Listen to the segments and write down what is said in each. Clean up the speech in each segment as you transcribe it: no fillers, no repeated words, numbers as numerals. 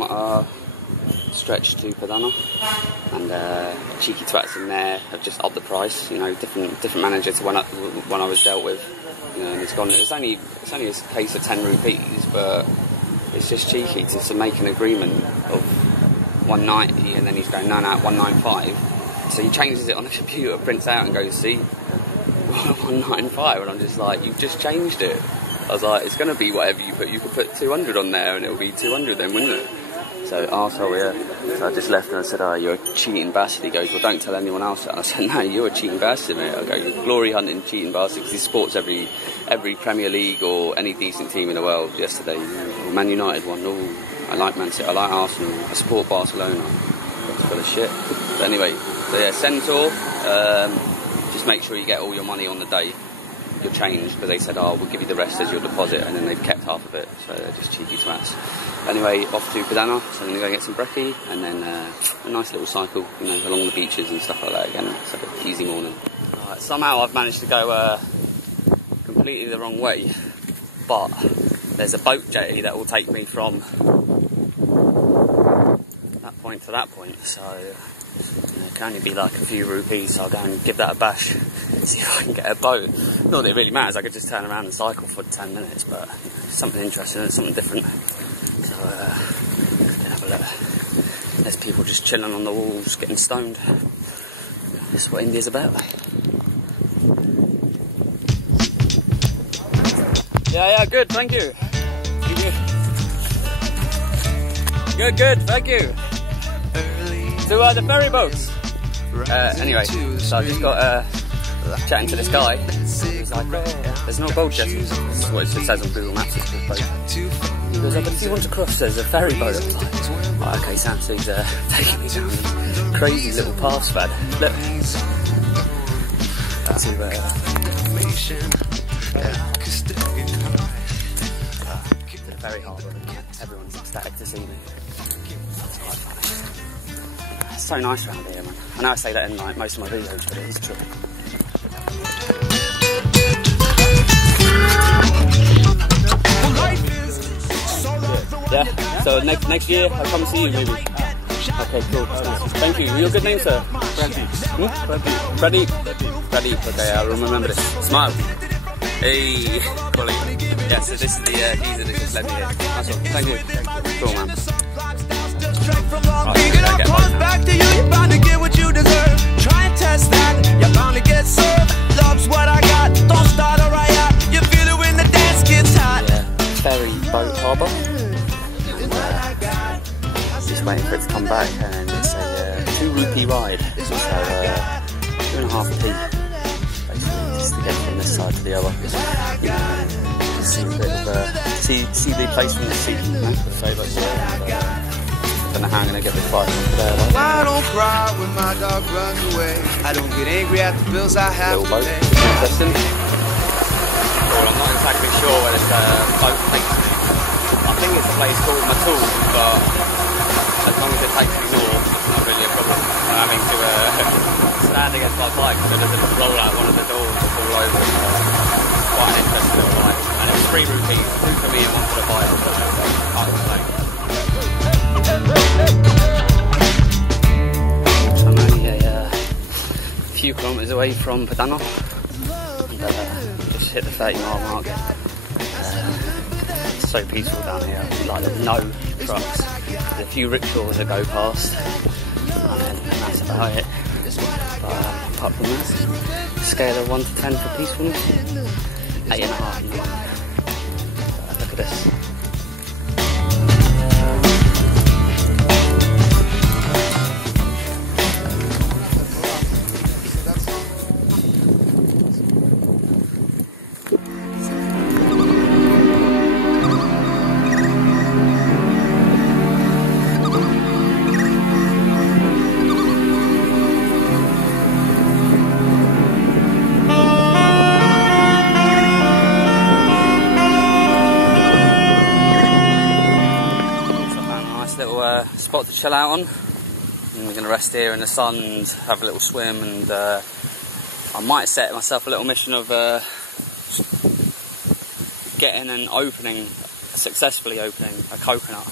kilometre stretch to Padanna, and cheeky twats in there have just upped the price. You know, different manager to when I was dealt with. You know, and it's gone. It's only a case of 10 rupees, but it's just cheeky to make an agreement of 190, and then he's going, no, 195. So he changes it on the computer, prints out, and goes, see, 195, and I'm just like, you've just changed it. I was like, it's going to be whatever you put. You could put 200 on there, and it'll be 200 then, wouldn't it? So, arsehole, yeah. So I just left and I said, oh, you're a cheating bastard. He goes, well, don't tell anyone else that. I said, no, you're a cheating bastard, mate. I go, you're a glory hunting cheating bastard, because he supports every Premier League or any decent team in the world. Yesterday, Man United won. Oh, I like Man City, I like Arsenal, I support Barcelona. That's full of shit. But anyway, so yeah, Centaur, just make sure you get all your money on the day. Your change, because they said, oh, we'll give you the rest as your deposit, and then they've kept half of it, so they're just cheeky twats. Anyway, off to Padanna, so I'm going to go get some brekkie, and then a nice little cycle, you know, along the beaches and stuff like that again. So easy morning. Right, somehow I've managed to go completely the wrong way, but there's a boat jetty that will take me from that point to that point, so it can only be like a few rupees, so I'll go and give that a bash, see if I can get a boat. Not that it really matters, I could just turn around and cycle for 10 minutes, but you know, something interesting, something different. So, have a look. There's people just chilling on the walls, getting stoned. That's what India's about. Yeah, good, thank you. Good, thank you. To the ferry boats. Anyway, so I've just got chatting to this guy. He's like, there's no boat jetty. That's what it says on Google Maps. It's called boat. He goes, but if you want to cross, there's a ferry boat. I'm like, oh, okay, Sam, so he's taking me down a crazy little pass, man. Look. To the ferry harbour. Everyone's ecstatic to see me. That's quite funny. It's so nice around here, man. I know I say that in like most of my videos, but it is true. Yeah, so next year I'll come see you maybe. Okay, cool. Thank you. Your good name, sir? Freddie. Okay, I'll remember this. Smile. Hey, Collie. Yeah, so this is the geezer that just led me here. That's all. Thank you. Cool, man. Back to you, you're bound to get what you deserve. Try and test that, you're bound to get served. Love's what I got, don't start a riot. You feel it when the dance gets hot. Yeah, ferry boat harbour. Just waiting for it to come back, and it's a 2 rupee ride. So 2.5p. Basically, just to get from this side to the other. See a bit of see the place from the sea, you know? So that's I don't know how I'm going to get this bike from there. Like. I don't cry when my dog runs away. I don't get angry at the bills I have to pay. Interesting. Well, I'm not exactly sure where this boat takes me. I think it's a place called Matul, but as long as it takes me north, it's not really a problem. I'm having to stand against my bike so it doesn't roll out one of the doors and fall over. Quite an interesting little ride. And it was 3 rupees, 2 for me and 1 for the bike, so can't complain. I'm only a few kilometres away from Padanna, and just hit the 30-mile mark. It's so peaceful down here, like there's no trucks, there's a few rickshaws that go past, and that's about it. But apart from that, scale of 1 to 10 for peacefulness, 8.5, 9. Look at this. Spot to chill out on, and we're going to rest here in the sun and have a little swim, and I might set myself a little mission of getting and successfully opening a coconut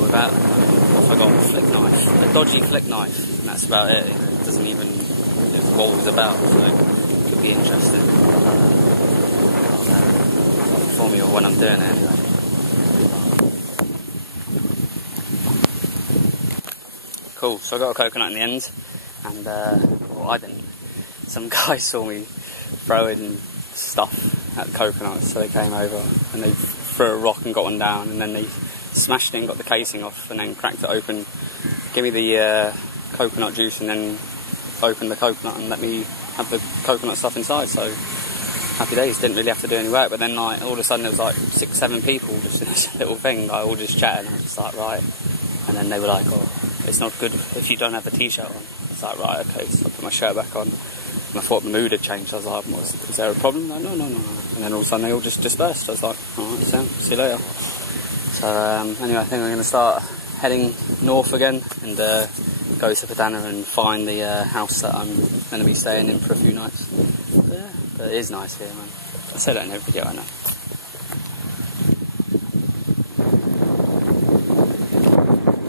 without, I got a flick knife, a dodgy flick knife, and that's about it. It doesn't even, it's what it's about, so it could be interesting. I'll inform you when I'm doing it anyway. Cool, so I got a coconut in the end, and, well, I didn't. Some guys saw me throwing stuff at the coconuts, so they came over and they threw a rock and got one down, and then they smashed it and got the casing off, and then cracked it open, give me the coconut juice, and then opened the coconut and let me have the coconut stuff inside. So happy days, didn't really have to do any work. But then like all of a sudden there was like 6-7 people just in this little thing, like all just chatting. I was like, right, and then they were like, oh, it's not good if you don't have a t-shirt on. It's like, right, okay, so I put my shirt back on, and I thought the mood had changed. I was like, is there a problem? Like, no. And then all of a sudden they all just dispersed. I was like, alright, so see you later. So anyway, I think I'm going to start heading north again and go to Padanna and find the house that I'm going to be staying in for a few nights. But yeah, but it is nice here, man. I say that in every video, I know.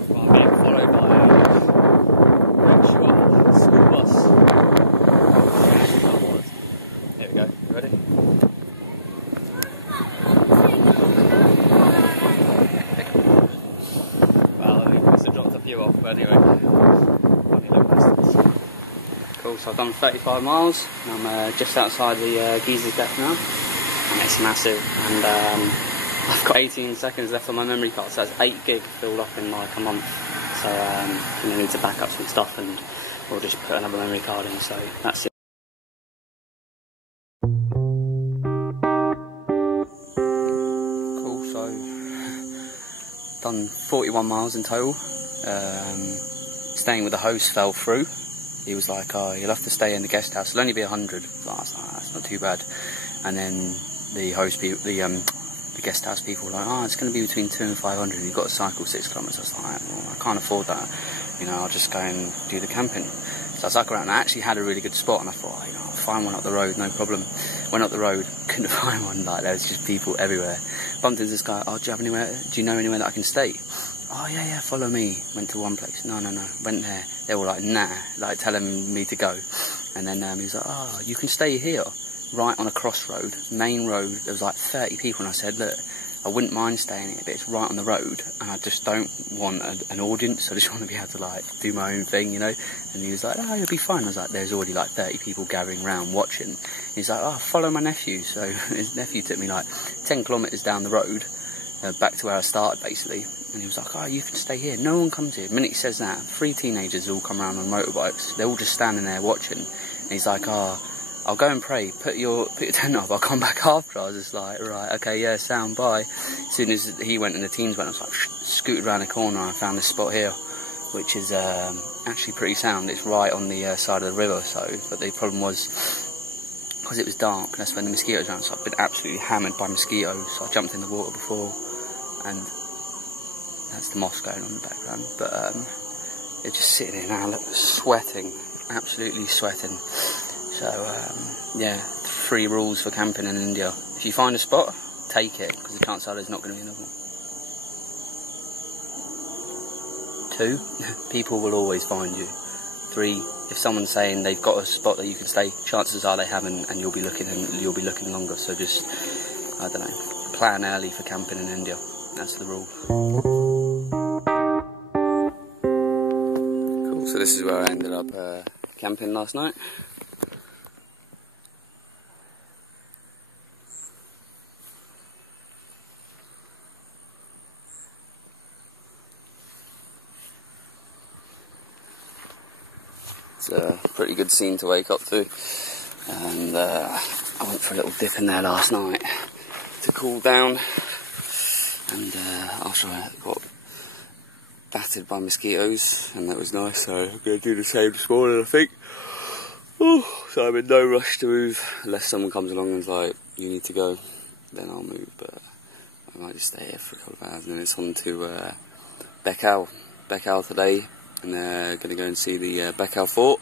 Well, I'm being followed by a school bus. Here we go, you ready? But anyway, cool, so I've done 35 miles, and I'm just outside the geezer's deck now, and it's massive, and I've got 18 seconds left on my memory card, so that's 8 gig filled up in like a month, so I'm going to need to back up some stuff, and we'll just put another memory card in, so that's it. Cool, so done 41 miles in total. Staying with the host fell through. He was like, oh, you'll have to stay in the guest house, it'll only be 100. So I was like, that's not too bad. And then the host people, the guest house people were like, oh, it's going to be between 200 and 500, you've got to cycle 6 kilometres. I was like, well, I can't afford that, you know, I'll just go and do the camping. So I cycled around, and I actually had a really good spot, and I thought, oh, you know, I'll find one up the road, no problem. Went up the road, couldn't find one, like there was just people everywhere. Bumped into this guy, oh, do you know anywhere that I can stay? Oh yeah, follow me. Went to one place. No. Went there. They were like, nah, like telling me to go. And then he was like, oh, you can stay here, right on a crossroad, main road. There was like 30 people, and I said, look, I wouldn't mind staying here, but it's right on the road, and I just don't want an audience. I just want to be able to like do my own thing, you know. And he was like, oh, you'll be fine. I was like, there's already like 30 people gathering around watching. And he's like, oh, follow my nephew. So his nephew took me like 10 kilometres down the road, back to where I started basically. And he was like, oh, you can stay here. No one comes here. The minute he says that, 3 teenagers all come around on motorbikes. They're all just standing there watching. And he's like, oh, I'll go and pray. Put your tent up. I'll come back after. I was just like, right, okay, yeah, sound, bye. As soon as he went and the teens went, I was like, scooted around the corner, and I found this spot here, which is actually pretty sound. It's right on the side of the river. But the problem was, because it was dark, that's when the mosquitoes ran. So I've been absolutely hammered by mosquitoes. So I jumped in the water before, and that's the mosque going on in the background, but it's just sitting here now, sweating, absolutely sweating. So yeah, 3 rules for camping in India: if you find a spot, take it, because the chance are there's not going to be another one. 2, people will always find you. 3, if someone's saying they've got a spot that you can stay, chances are they haven't, and you'll be looking longer. So just, I don't know, plan early for camping in India. That's the rule. Cool, so this is where I ended up camping last night. It's a pretty good scene to wake up to. And I went for a little dip in there last night to cool down. And after I got battered by mosquitoes, and that was nice, so I'm going to do the same this morning, I think. So I'm in no rush to move, unless someone comes along and's like, you need to go, then I'll move, but I might just stay here for a couple of hours, and then it's on to Bekal today, and going to go and see the Bekal fort,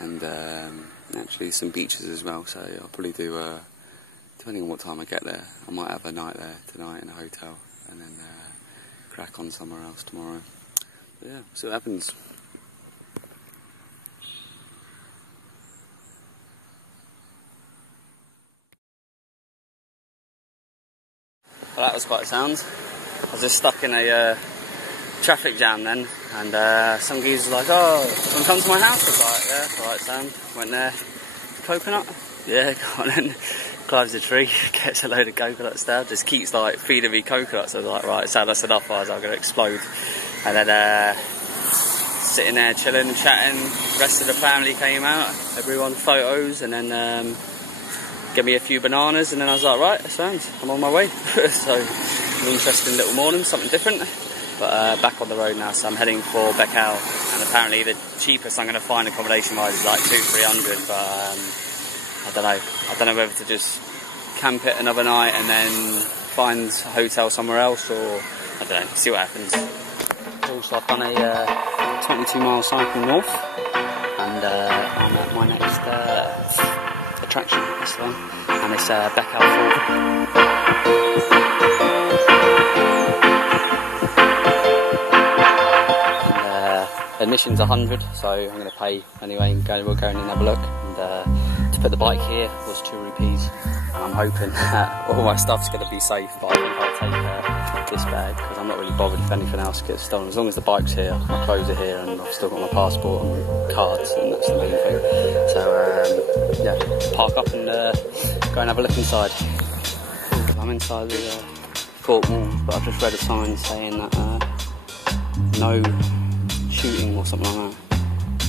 and actually some beaches as well, so I'll probably do, depending on what time I get there, I might have a night there tonight in a hotel, and then crack on somewhere else tomorrow. But yeah, see what happens. Well, that was quite a sound. I was just stuck in a traffic jam then, and some geezer was like, "Oh, want to come to my house?" I was like, "Yeah, alright, Sam." Went there. Coconut? Yeah, go on then. Climbs a tree, gets a load of coconuts down, just keeps like feeding me coconuts. I was like, right, so that's enough, I was like, I'm going to explode. And then sitting there chilling, chatting, the rest of the family came out, everyone photos, and then gave me a few bananas, and then I was like, right, that sounds, I'm on my way. So, an interesting little morning, something different. But back on the road now, so I'm heading for Bekal, and apparently the cheapest I'm going to find accommodation-wise is like 200-300, but I don't know whether to just camp it another night and then find a hotel somewhere else, or I don't know, see what happens. Also, I've done a 22-mile cycle north, and I'm at my next attraction, this one, and it's Bekal Fort. Admission's 100, so I'm going to pay anyway, and we'll go in and have a look. And to put the bike here was 2 rupees, and I'm hoping that all my stuff's going to be safe, but I think I'll take this bag, because I'm not really bothered if anything else gets stolen. As long as the bike's here, my clothes are here, and I've still got my passport and cards, and that's the main thing. So yeah, park up and go and have a look inside. I'm inside the fort wall, but I've just read a sign saying that no shooting or something like that,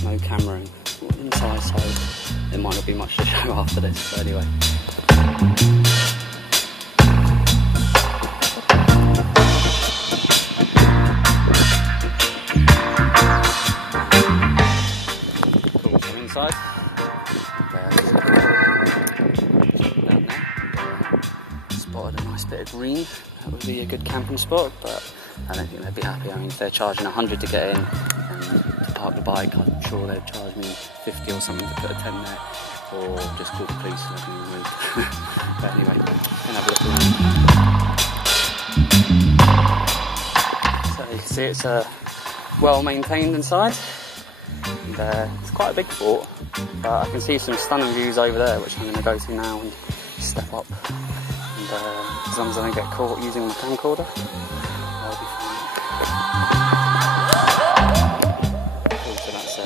no cameraing inside, so there might not be much to show after this, but anyway. Cool, so I'm inside, down there, spotted a nice bit of green. That would be a good camping spot, but I don't think they'd be happy. I mean, if they're charging 100 to get in and to park the bike, I'm sure they'd charge me 50 or something to put a tent there, or just call the police and have me removed. But anyway, can have a look around. So you can see it's well maintained inside, and it's quite a big fort, but I can see some stunning views over there, which I'm going to go to now and step up. And as long as I don't get caught using my camcorder, so that's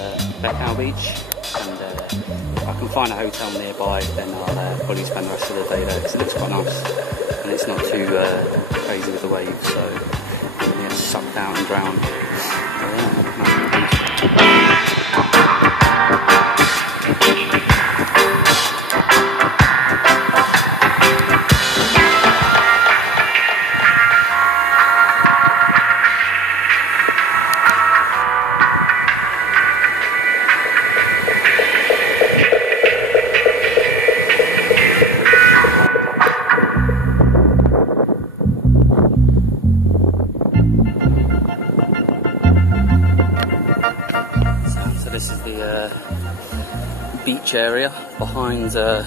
Bekal Beach, and if I can find a hotel nearby, then I'll probably spend the rest of the day there, because it looks quite nice and it's not too crazy with the waves, so I'm going to get sucked out and drowned. So yeah, this is the beach area behind the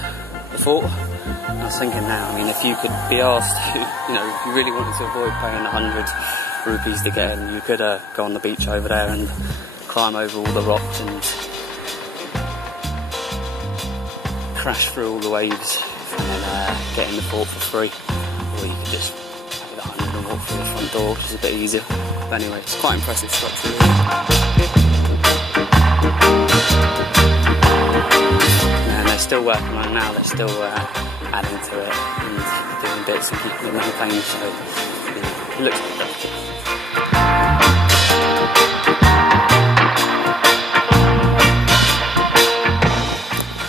fort. I was thinking now, I mean, if you could be asked to, you know, if you really wanted to avoid paying 100 rupees to get in, you could go on the beach over there and climb over all the rocks and crash through all the waves and then get in the fort for free. Or you could just pay the 100 and walk through the front door, which is a bit easier. But anyway, it's quite impressive structure. And they're still working on it now, they're still adding to it and doing bits and keeping it maintained, so it looks good.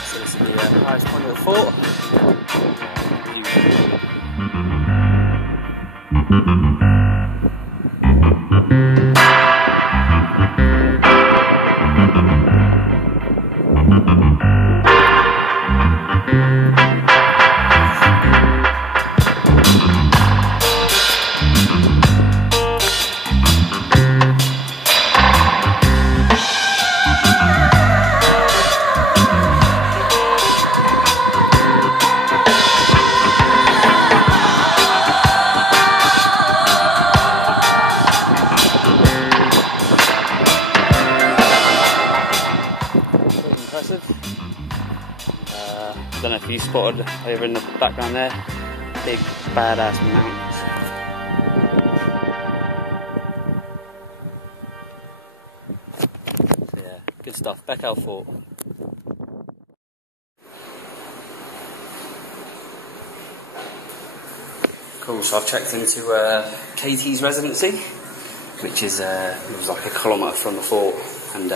So this is the highest point of the fort. I don't know if you spotted over in the background there, big badass mountains. So yeah, good stuff. Bekal Fort. Cool, so I've checked into KT's residency, which is it was like a kilometre from the fort, and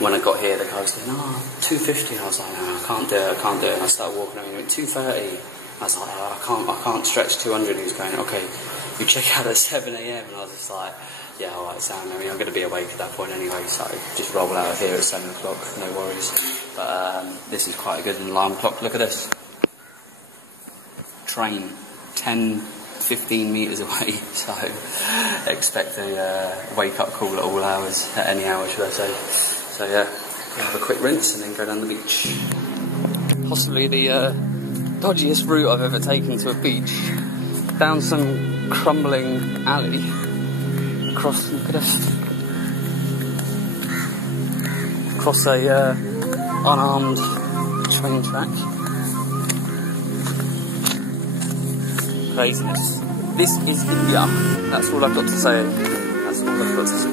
when I got here the guy was going, oh, 250, and I was like, no, I can't do it, and I started walking over, and he went 230, I was like, oh, I can't stretch 200, and he was going, okay, you check out at 7 AM, and I was just like, yeah, alright Sam, I mean, I'm going to be awake at that point anyway, so just roll out of here at 7 o'clock, no worries, but this is quite a good alarm clock. Look at this, train 10-15 metres away, so expect a wake-up call at all hours, at any hour should I say. So yeah, we'll have a quick rinse and then go down the beach. Possibly the dodgiest route I've ever taken to a beach. Down some crumbling alley, across, look at this, across a unarmed train track. Craziness. This is India. That's all I've got to say. That's all I've got to say.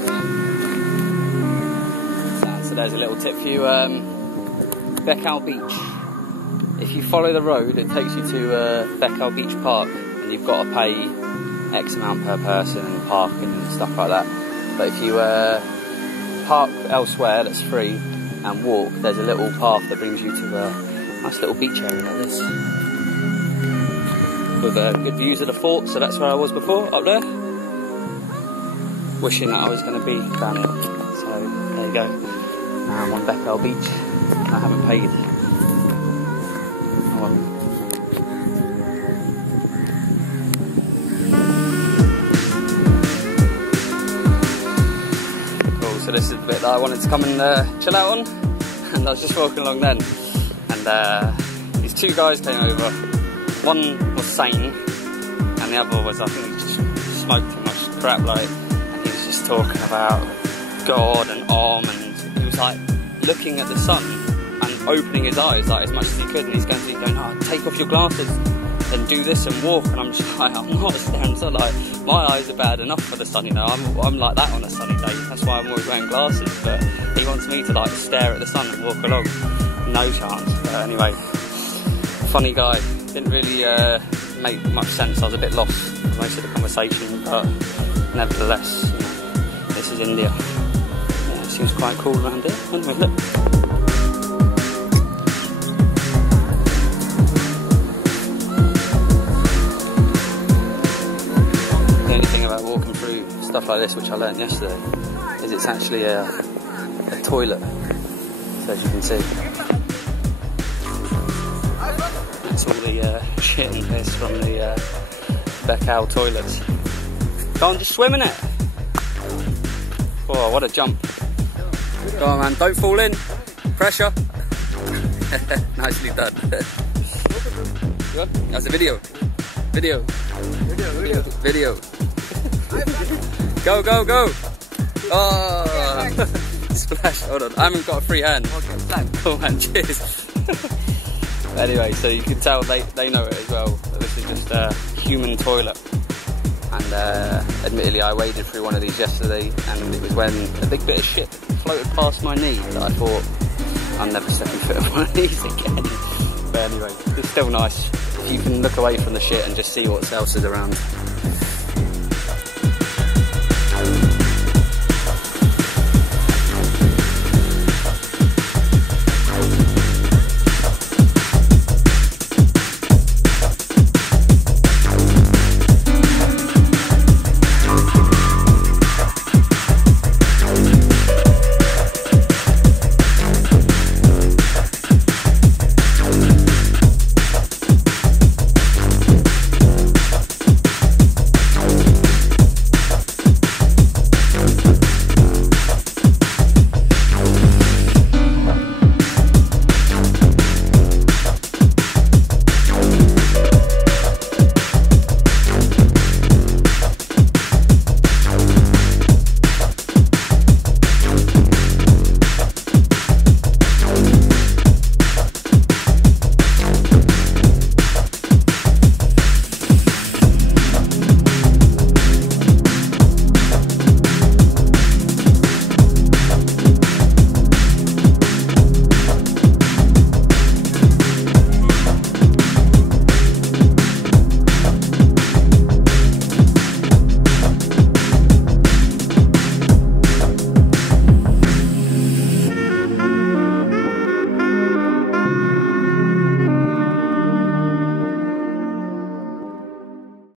So there's a little tip for you. Bekal Beach. If you follow the road, it takes you to Bekal Beach Park, and you've got to pay X amount per person and parking and stuff like that. But if you park elsewhere that's free and walk, there's a little path that brings you to a nice little beach area like this, with good views of the fort. So that's where I was before, up there, wishing that I was going to be down here. So there you go, now I'm on Bekal Beach. I haven't paid. Oh well. Cool, so this is the bit that I wanted to come and chill out on, and I was just walking along then, and these two guys came over. One was sane, and the other was, I think he just smoked too much crap, like, and he was just talking about God and and he was like looking at the sun and opening his eyes like as much as he could, and he's going, oh, take off your glasses and do this and walk, and I'm just like, I'm not staring, so like, my eyes are bad enough for the sun, you know, I'm like that on a sunny day, that's why I'm always wearing glasses, but he wants me to like stare at the sun and walk along, no chance. But anyway, funny guy. Didn't really make much sense. I was a bit lost for most of the conversation, but nevertheless, you know, this is India. Yeah, it seems quite cool around here. Anyway, look. The only thing about walking through stuff like this, which I learned yesterday, is it's actually a toilet. So as you can see. All the shit and piss from the Bekal toilets. Go on, just swim in it. Oh, what a jump. Go on, man, don't fall in. Pressure. Nicely done. Good? That's a video. Video. Go, go, go. Oh. Splash. Hold on, I haven't got a free hand. Okay, cool, man, cheers. Anyway, so you can tell they know it as well. This is just a human toilet, and admittedly I waded through one of these yesterday, and it was when a big bit of shit floated past my knee that I thought I'll never set my foot on one of these again. But anyway, it's still nice if you can look away from the shit and just see what else is around.